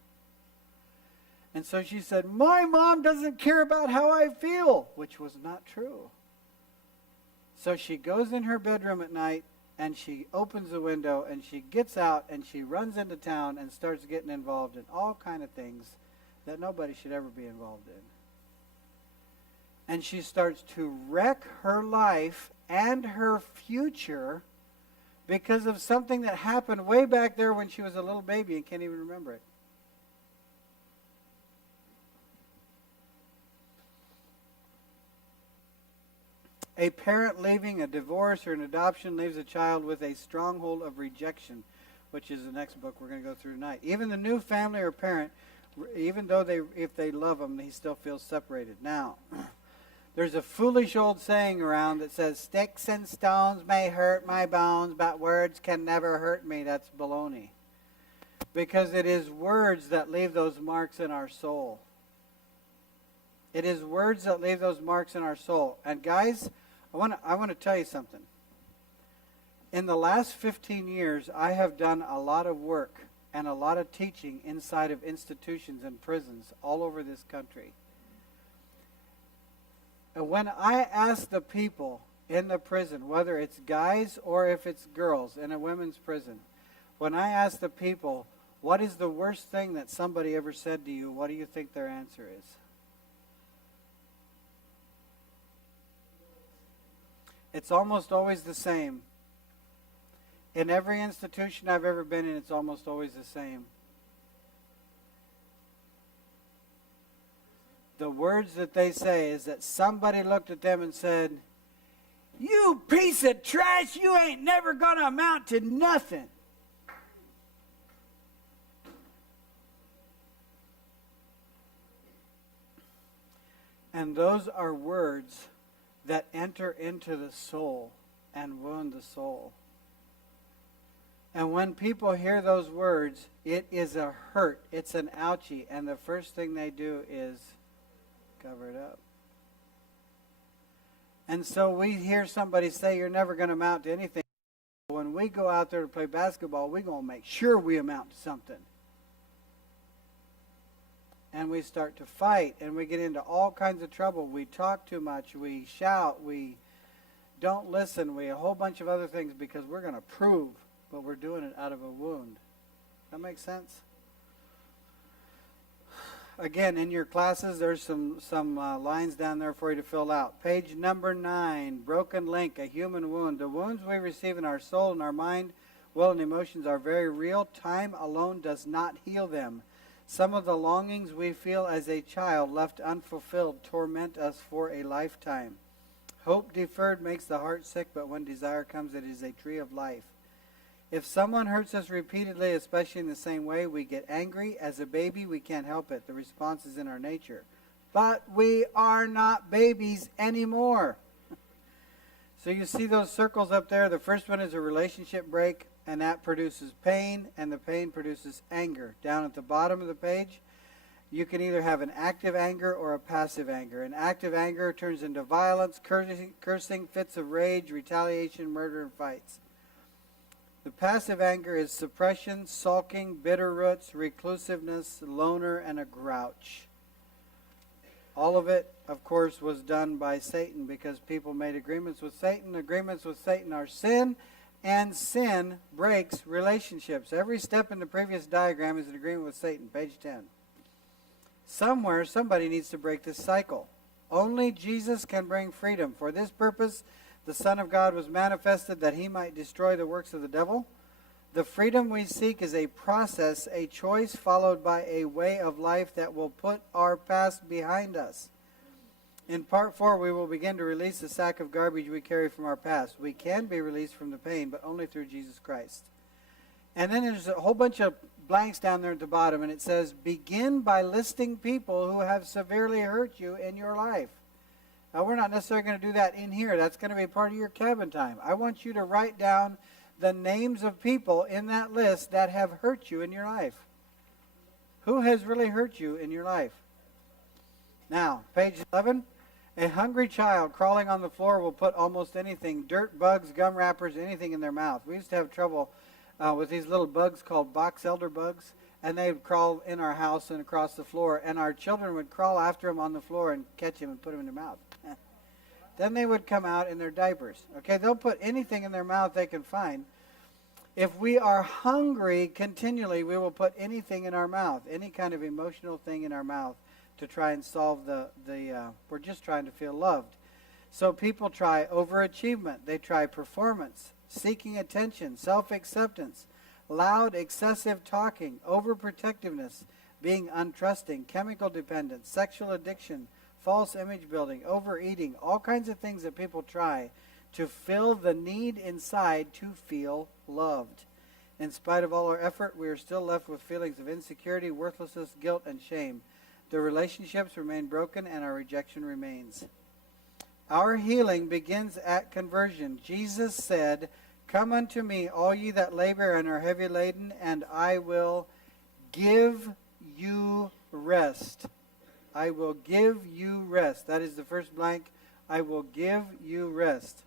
And so she said, "My mom doesn't care about how I feel," which was not true. So she goes in her bedroom at night and she opens the window and she gets out and she runs into town and starts getting involved in all kind of things that nobody should ever be involved in. And she starts to wreck her life and her future because of something that happened way back there when she was a little baby and can't even remember it. A parent leaving a divorce or an adoption leaves a child with a stronghold of rejection, which is the next book we're going to go through tonight. Even the new family or parent, even though if they love them, he still feels separated. Now, there's a foolish old saying around that says, "Sticks and stones may hurt my bones, but words can never hurt me." That's baloney. Because it is words that leave those marks in our soul. It is words that leave those marks in our soul. And guys, I want to tell you something. In the last 15 years, I have done a lot of work and a lot of teaching inside of institutions and prisons all over this country. And when I ask the people in the prison, whether it's guys or if it's girls in a women's prison, when I ask the people, What is the worst thing that somebody ever said to you? What do you think their answer is? It's almost always the same. In every institution I've ever been in, it's almost always the same. The words that they say is that somebody looked at them and said, "You piece of trash, you ain't never going to amount to nothing." And those are words that enter into the soul and wound the soul. And when people hear those words, it is a hurt. It's an ouchie. And the first thing they do is cover it up. And so we hear somebody say, "You're never going to amount to anything." When we go out there to play basketball, we're going to make sure we amount to something. And we start to fight, and we get into all kinds of trouble. We talk too much. We shout. We don't listen. We a whole bunch of other things because we're going to prove, but we're doing it out of a wound. That makes sense? Again, in your classes, there's some lines down there for you to fill out. Page number 9, broken link, a human wound. The wounds we receive in our soul and our mind, will, and emotions are very real. Time alone does not heal them. Some of the longings we feel as a child left unfulfilled torment us for a lifetime. Hope deferred makes the heart sick, but when desire comes, it is a tree of life. If someone hurts us repeatedly, especially in the same way, we get angry. As a baby, we can't help it. The response is in our nature. But we are not babies anymore. So you see those circles up there? The first one is a relationship break, and that produces pain, and the pain produces anger. Down at the bottom of the page, you can either have an active anger or a passive anger. An active anger turns into violence, cursing, fits of rage, retaliation, murder, and fights. The passive anger is suppression, sulking, bitter roots, reclusiveness, loner, and a grouch. All of it, of course, was done by Satan because people made agreements with Satan. Agreements with Satan are sin, and sin breaks relationships. Every step in the previous diagram is an agreement with Satan, page 10. Somewhere, somebody needs to break this cycle. Only Jesus can bring freedom. For this purpose, the Son of God was manifested that he might destroy the works of the devil. The freedom we seek is a process, a choice followed by a way of life that will put our past behind us. In part 4, we will begin to release the sack of garbage we carry from our past. We can be released from the pain, but only through Jesus Christ. And then there's a whole bunch of blanks down there at the bottom, and it says, begin by listing people who have severely hurt you in your life. Now, we're not necessarily going to do that in here. That's going to be part of your cabin time. I want you to write down the names of people in that list that have hurt you in your life. Who has really hurt you in your life? Now, page 11. A hungry child crawling on the floor will put almost anything, dirt, bugs, gum wrappers, anything in their mouth. We used to have trouble with these little bugs called box elder bugs, and they would crawl in our house and across the floor, and our children would crawl after them on the floor and catch him and put him in their mouth. Then they would come out in their diapers. Okay, they'll put anything in their mouth they can find. If we are hungry continually, we will put anything in our mouth, any kind of emotional thing in our mouth to try and solve we're just trying to feel loved. So people try overachievement. They try performance, seeking attention, self-acceptance, loud, excessive talking, overprotectiveness, being untrusting, chemical dependence, sexual addiction, false image building, overeating, all kinds of things that people try to fill the need inside to feel loved. In spite of all our effort, we are still left with feelings of insecurity, worthlessness, guilt, and shame. The relationships remain broken and our rejection remains. Our healing begins at conversion. Jesus said, "Come unto me, all ye that labor and are heavy laden, and I will give you rest." I will give you rest. That is the first blank. I will give you rest.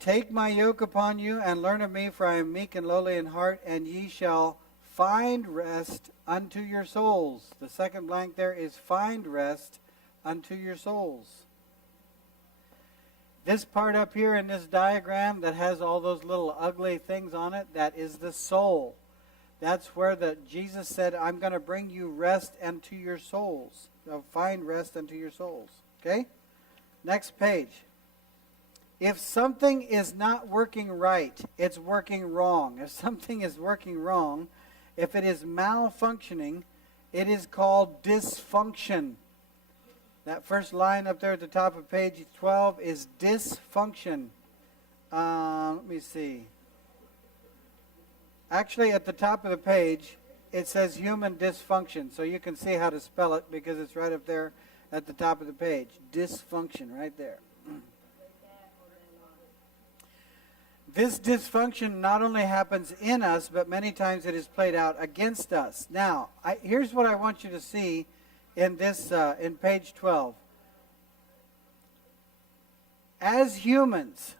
Take my yoke upon you and learn of me, for I am meek and lowly in heart, and ye shall find rest unto your souls. The second blank there is find rest unto your souls. This part up here in this diagram that has all those little ugly things on it, that is the soul. That's where Jesus said, I'm going to bring you rest unto your souls. So find rest unto your souls. Okay? Next page. If something is not working right, it's working wrong. If something is working wrong, if it is malfunctioning, it is called dysfunction. That first line up there at the top of page 12 is dysfunction. Let me see. Actually, at the top of the page, it says human dysfunction. So you can see how to spell it because it's right up there at the top of the page. Dysfunction, right there. This dysfunction not only happens in us, but many times it is played out against us. Now, here's what I want you to see in this, in page 12. As humans,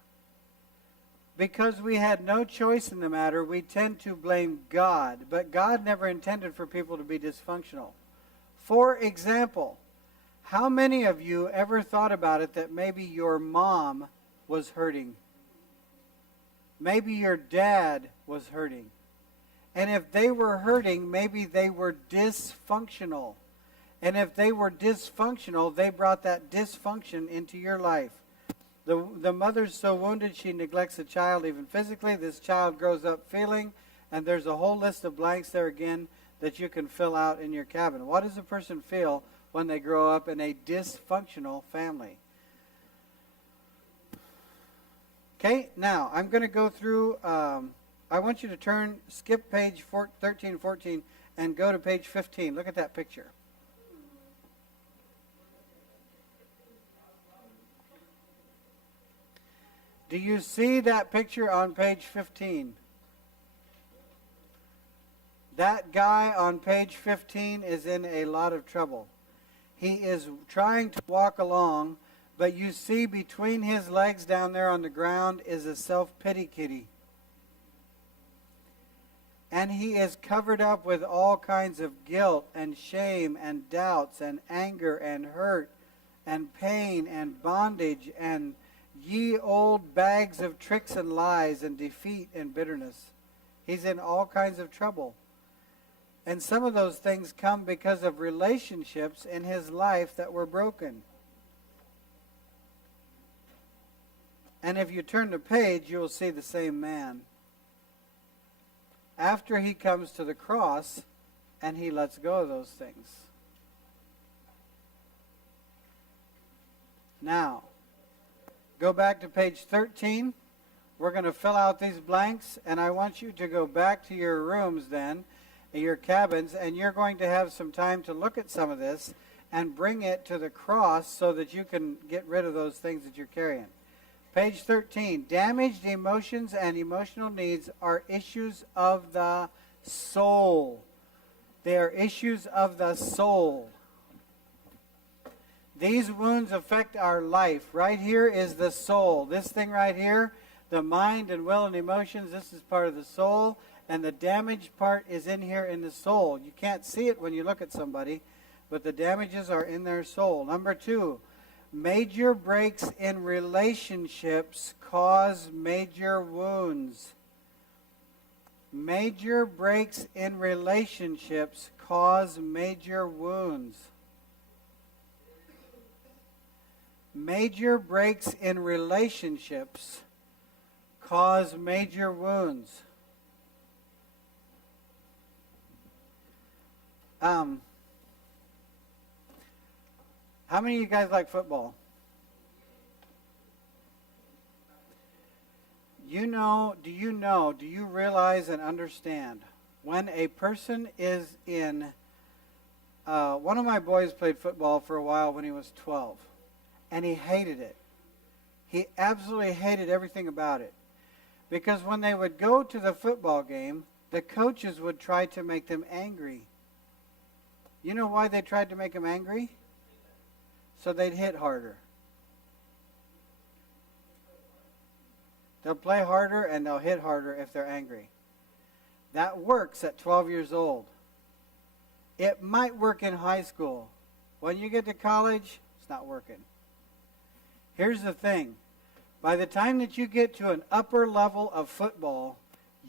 because we had no choice in the matter, we tend to blame God. But God never intended for people to be dysfunctional. For example, how many of you ever thought about it that maybe your mom was hurting? Maybe your dad was hurting. And if they were hurting, maybe they were dysfunctional. And if they were dysfunctional, they brought that dysfunction into your life. The mother's so wounded she neglects the child even physically. This child grows up feeling, and there's a whole list of blanks there again that you can fill out in your cabin. What does a person feel when they grow up in a dysfunctional family? Okay, now I'm going to go through, I want you to skip page 13 and 14 and go to page 15. Look at that picture. Do you see that picture on page 15? That guy on page 15 is in a lot of trouble. He is trying to walk along, but you see between his legs down there on the ground is a self-pity kitty. And he is covered up with all kinds of guilt and shame and doubts and anger and hurt and pain and bondage and ye old bags of tricks and lies and defeat and bitterness. He's in all kinds of trouble. And some of those things come because of relationships in his life that were broken. And if you turn the page, you will see the same man. After he comes to the cross and he lets go of those things. Now, go back to page 13. We're going to fill out these blanks, and I want you to go back to your rooms then, your cabins, and you're going to have some time to look at some of this and bring it to the cross so that you can get rid of those things that you're carrying. Page 13, damaged emotions and emotional needs are issues of the soul. They are issues of the soul. These wounds affect our life. Right here is the soul. This thing right here, the mind and will and emotions, this is part of the soul. And the damaged part is in here in the soul. You can't see it when you look at somebody, but the damages are in their soul. Number 2, major breaks in relationships cause major wounds. Major breaks in relationships cause major wounds. Major breaks in relationships cause major wounds. How many of you guys like football? Do you realize and understand when a person is in, one of my boys played football for a while when he was 12, and he hated it. He absolutely hated everything about it. Because when they would go to the football game, the coaches would try to make them angry. You know why they tried to make them angry? So they'd hit harder. They'll play harder and they'll hit harder if they're angry. That works at 12 years old. It might work in high school. When you get to college, it's not working. Here's the thing. By the time that you get to an upper level of football,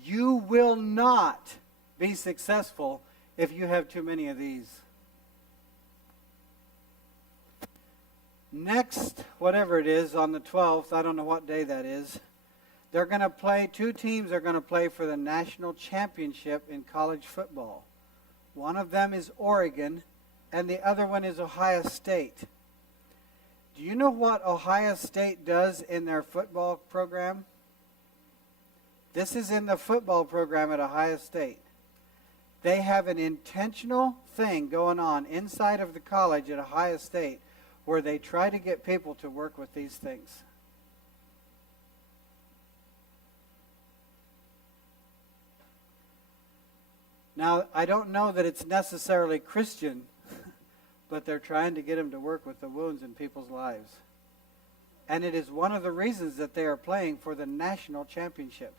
you will not be successful if you have too many of these. Next, whatever it is, on the 12th, I don't know what day that is, they're going to play, two teams are going to play for the national championship in college football. One of them is Oregon, and the other one is Ohio State. Do you know what Ohio State does in their football program? This is in the football program at Ohio State. They have an intentional thing going on inside of the college at Ohio State where they try to get people to work with these things. Now, I don't know that it's necessarily Christian, but they're trying to get them to work with the wounds in people's lives. And it is one of the reasons that they are playing for the national championship.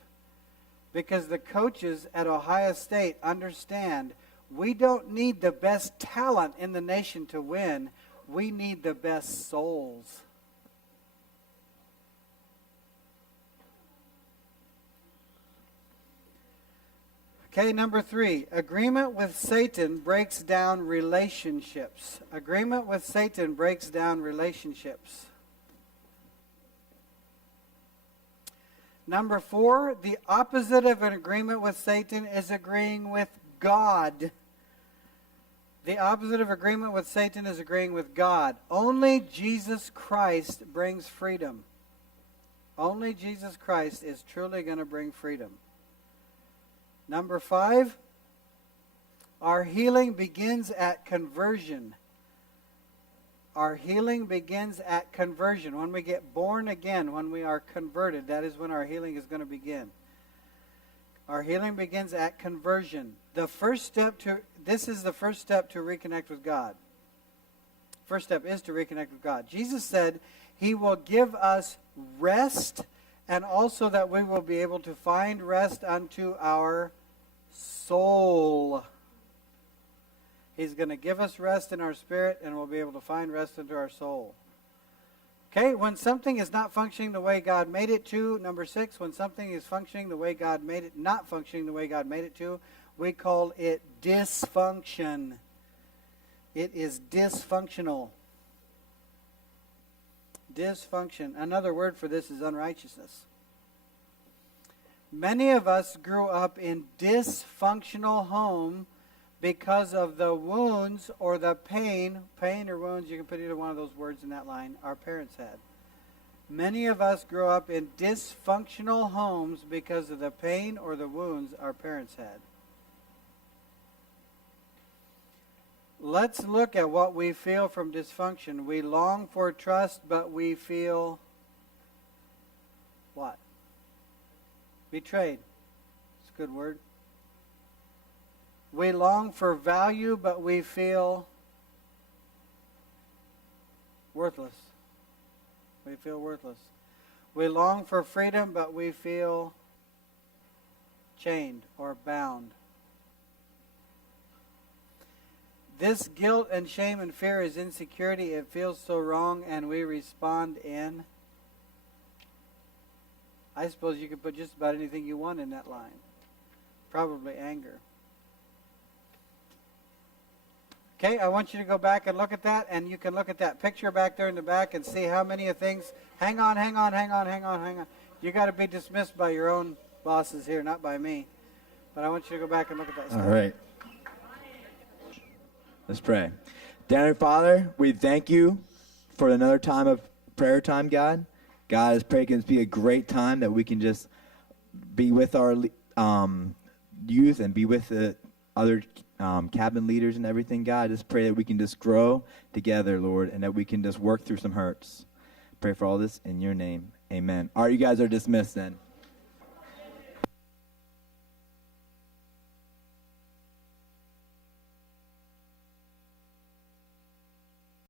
Because the coaches at Ohio State understand we don't need the best talent in the nation to win. We need the best souls. Okay, number 3. Agreement with Satan breaks down relationships. Agreement with Satan breaks down relationships. Number 4, the opposite of an agreement with Satan is agreeing with God. The opposite of agreement with Satan is agreeing with God. Only Jesus Christ brings freedom. Only Jesus Christ is truly going to bring freedom. Number 5, our healing begins at conversion. Our healing begins at conversion. When we get born again, when we are converted, that is when our healing is going to begin. Our healing begins at conversion. This is the first step to reconnect with God. First step is to reconnect with God. Jesus said He will give us rest, and also that we will be able to find rest unto our soul. He's going to give us rest in our spirit, and we'll be able to find rest into our soul. Okay, when something is not functioning the way God made it to, number 6, when something is functioning the way God made it, not functioning the way God made it to, we call it dysfunction. It is dysfunctional. Dysfunction. Another word for this is unrighteousness. Many of us grew up in dysfunctional homes because of the wounds or the pain or wounds, you can put either one of those words in that line, our parents had. Many of us grew up in dysfunctional homes because of the pain or the wounds our parents had. Let's look at what we feel from dysfunction. We long for trust, but we feel what? Betrayed. It's a good word. We long for value, but we feel worthless. We feel worthless. We long for freedom, but we feel chained or bound. This guilt and shame and fear is insecurity. It feels so wrong, and we respond in, I suppose you could put just about anything you want in that line. Probably anger. Okay, I want you to go back and look at that, and you can look at that picture back there in the back and see how many of things. Hang on. You got to be dismissed by your own bosses here, not by me. But I want you to go back and look at that stuff. All right. Let's pray. Dear Father, we thank you for another time of prayer time, God. God, I just pray it can be a great time that we can just be with our youth and be with the other cabin leaders and everything, God. I just pray that we can just grow together, Lord, and that we can just work through some hurts. Pray for all this in your name. Amen. All right, you guys are dismissed then.